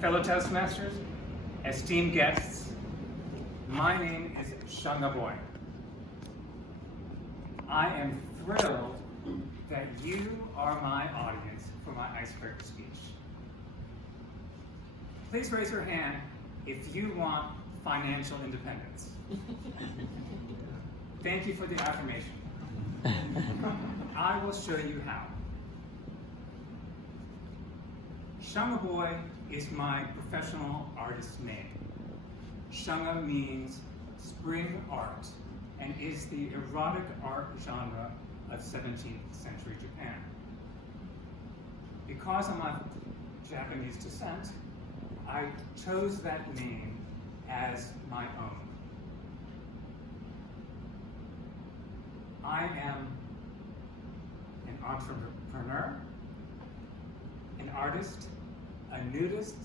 Fellow Toastmasters, esteemed guests, my name is Shungaboy. I am thrilled that you are my audience for my icebreaker speech. Please raise your hand if you want financial independence. Thank you for the affirmation. I will show you how. Shungaboy is my professional artist name. Shunga means spring art and is the erotic art genre of 17th century Japan. Because I'm of Japanese descent, I chose that name as my own. I am an entrepreneur, an artist, a nudist,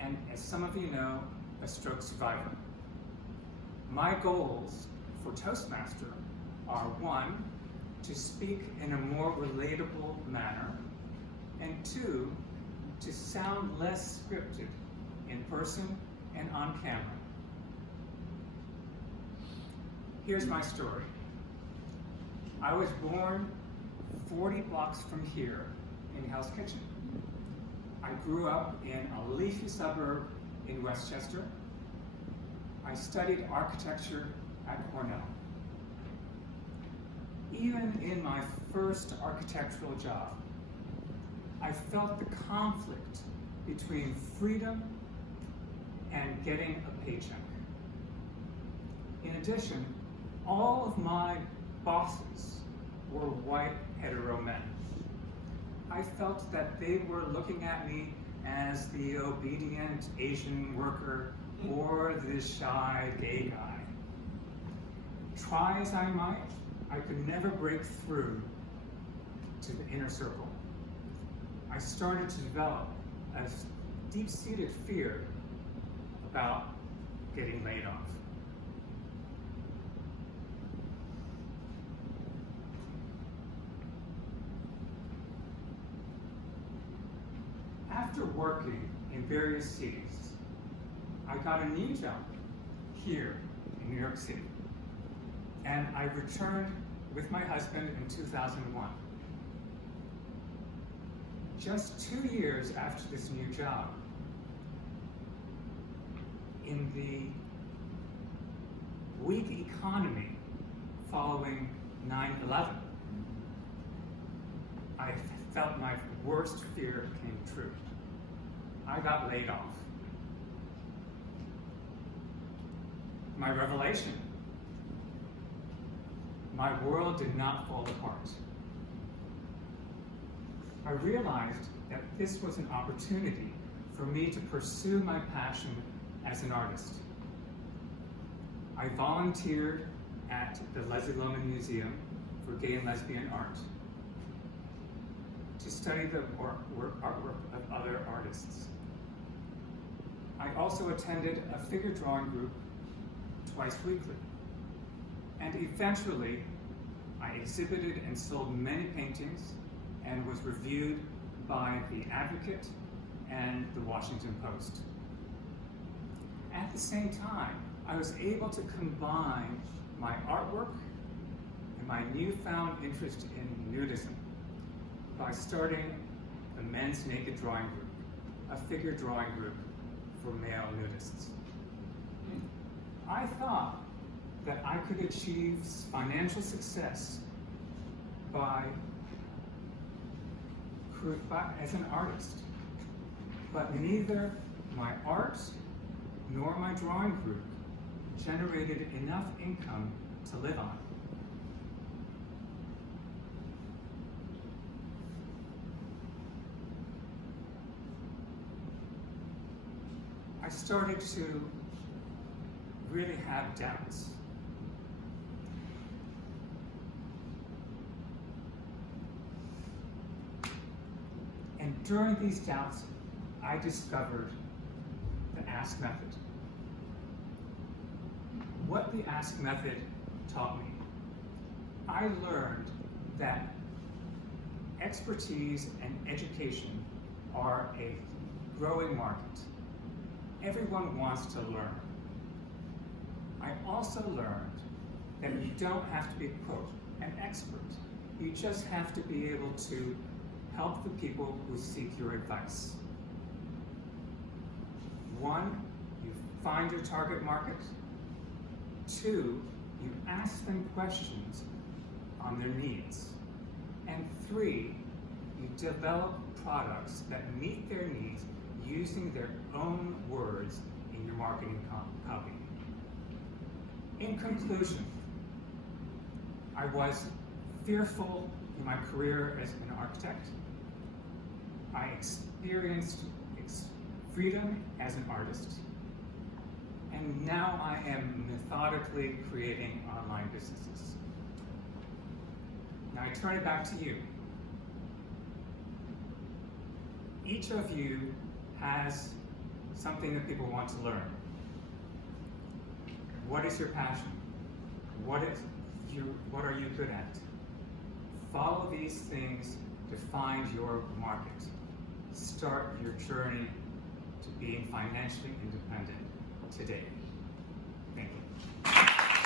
and as some of you know, a stroke survivor. My goals for Toastmaster are 1, to speak in a more relatable manner, and 2, to sound less scripted in person and on camera. Here's my story. I was born 40 blocks from here in Hell's Kitchen. I grew up in a leafy suburb in Westchester. I studied architecture at Cornell. Even in my first architectural job, I felt the conflict between freedom and getting a paycheck. In addition, all of my bosses were white hetero men. I felt that they were looking at me as the obedient Asian worker or the shy gay guy. Try as I might, I could never break through to the inner circle. I started to develop a deep-seated fear about getting laid off. After working in various cities, I got a new job here in New York City, and I returned with my husband in 2001. Just 2 years after this new job, in the weak economy following 9/11, I felt my worst fear came true. I got laid off. My revelation: my world did not fall apart. I realized that this was an opportunity for me to pursue my passion as an artist. I volunteered at the Leslie Lohman Museum for Gay and Lesbian Art to study the artwork of other artists. I also attended a figure drawing group twice weekly. And eventually, I exhibited and sold many paintings and was reviewed by The Advocate and The Washington Post. At the same time, I was able to combine my artwork and my newfound interest in nudism by starting the Men's Naked Drawing Group, a figure drawing group for male nudists. I thought that I could achieve financial success as an artist, but neither my art nor my drawing group generated enough income to live on. I started to really have doubts. And during these doubts, I discovered the Ask Method. What the Ask Method taught me, I learned that expertise and education are a growing market. everyone wants to learn. I also learned that you don't have to be, quote, an expert. You just have to be able to help the people who seek your advice. 1, you find your target market. 2, you ask them questions on their needs. And 3, you develop products that meet their needs using their own words in your marketing copy. In conclusion, I was fearful in my career as an architect. I experienced freedom as an artist. And now I am methodically creating online businesses. Now I turn it back to you. Each of you has something that people want to learn. What is your passion? What are you good at? Follow these things to find your market. Start your journey to being financially independent today. Thank you.